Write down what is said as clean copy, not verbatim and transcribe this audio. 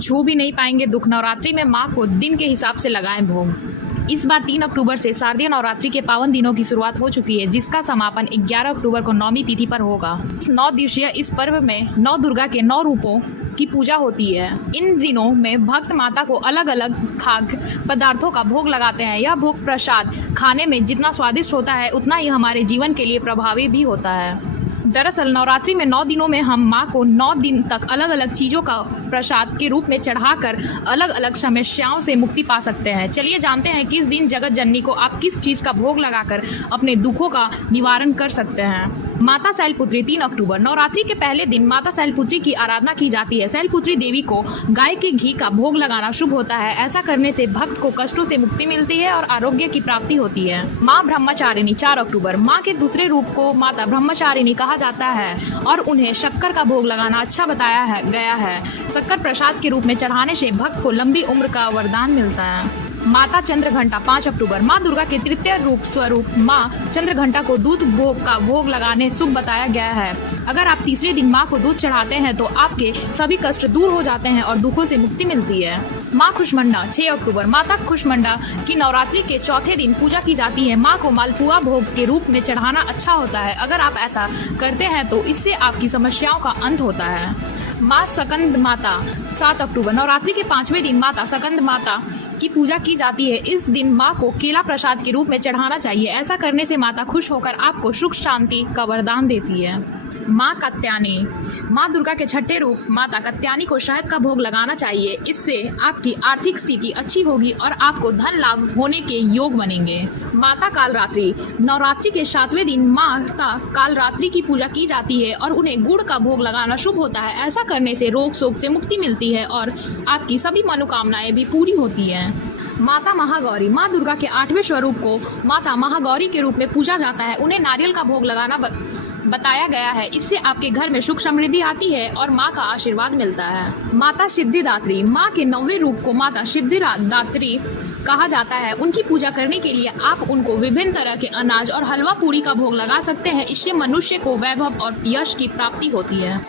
छू भी नहीं पाएंगे दुख। नवरात्रि में माँ को दिन के हिसाब से लगाएं भोग। इस बार 3 अक्टूबर से शारदीय नवरात्रि के पावन दिनों की शुरुआत हो चुकी है, जिसका समापन 11 अक्टूबर को नौमी तिथि पर होगा। 9 दिवसीय इस पर्व में 9 दुर्गा के 9 रूपों की पूजा होती है। इन दिनों में भक्त माता को अलग अलग खाद्य पदार्थों का भोग लगाते हैं। यह भोग प्रसाद खाने में जितना स्वादिष्ट होता है, उतना ही हमारे जीवन के लिए प्रभावी भी होता है। दरअसल नवरात्रि में 9 दिनों में हम माँ को 9 दिन तक अलग अलग चीज़ों का प्रसाद के रूप में चढ़ाकर अलग अलग समस्याओं से मुक्ति पा सकते हैं। चलिए जानते हैं किस दिन जगत जननी को आप किस चीज़ का भोग लगाकर अपने दुखों का निवारण कर सकते हैं। माता शैलपुत्री 3 अक्टूबर। नवरात्रि के पहले दिन माता शैलपुत्री की आराधना की जाती है। शैलपुत्री देवी को गाय के घी का भोग लगाना शुभ होता है। ऐसा करने से भक्त को कष्टों से मुक्ति मिलती है और आरोग्य की प्राप्ति होती है। माँ ब्रह्मचारिणी 4 अक्टूबर। माँ के दूसरे रूप को माता ब्रह्मचारिणी कहा जाता है और उन्हें शक्कर का भोग लगाना अच्छा बताया गया है। शक्कर प्रसाद के रूप में चढ़ाने से भक्त को लंबी उम्र का वरदान मिलता है। माता चंद्रघंटा 5 अक्टूबर। माँ दुर्गा के तृतीय रूप स्वरूप माँ चंद्रघंटा को दूध भोग का भोग लगाने शुभ बताया गया है। अगर आप तीसरे दिन माँ को दूध चढ़ाते हैं तो आपके सभी कष्ट दूर हो जाते हैं और दुखों से मुक्ति मिलती है। माँ खुशमंडा 6 अक्टूबर। माता खुशमंडा की नवरात्रि के चौथे दिन पूजा की जाती है। माँ को मालपुआ भोग के रूप में चढ़ाना अच्छा होता है। अगर आप ऐसा करते हैं तो इससे आपकी समस्याओं का अंत होता है। माँ सकंद माता 7 अक्टूबर। नवरात्रि के 5वें दिन माता सकंद माता की पूजा की जाती है। इस दिन माँ को केला प्रसाद के रूप में चढ़ाना चाहिए। ऐसा करने से माता खुश होकर आपको सुख शांति का वरदान देती है। माँ कात्यायनी। माँ दुर्गा के छठे रूप माता कात्यायनी को शहद का भोग लगाना चाहिए। इससे आपकी आर्थिक स्थिति अच्छी होगी और आपको धन लाभ होने के योग बनेंगे। माता कालरात्रि। नवरात्रि के 7वें दिन माता कालरात्रि की पूजा की जाती है और उन्हें गुड़ का भोग लगाना शुभ होता है। ऐसा करने से रोग शोक से मुक्ति मिलती है और आपकी सभी मनोकामनाएं भी पूरी होती हैं। माता महागौरी। माँ दुर्गा के 8वें स्वरूप को माता महागौरी के रूप में पूजा जाता है। उन्हें नारियल का भोग लगाना बताया गया है। इससे आपके घर में सुख समृद्धि आती है और माँ का आशीर्वाद मिलता है। माता सिद्धिदात्री। माँ के 9वें रूप को माता सिद्धिदात्री कहा जाता है। उनकी पूजा करने के लिए आप उनको विभिन्न तरह के अनाज और हलवा पूरी का भोग लगा सकते हैं। इससे मनुष्य को वैभव और यश की प्राप्ति होती है।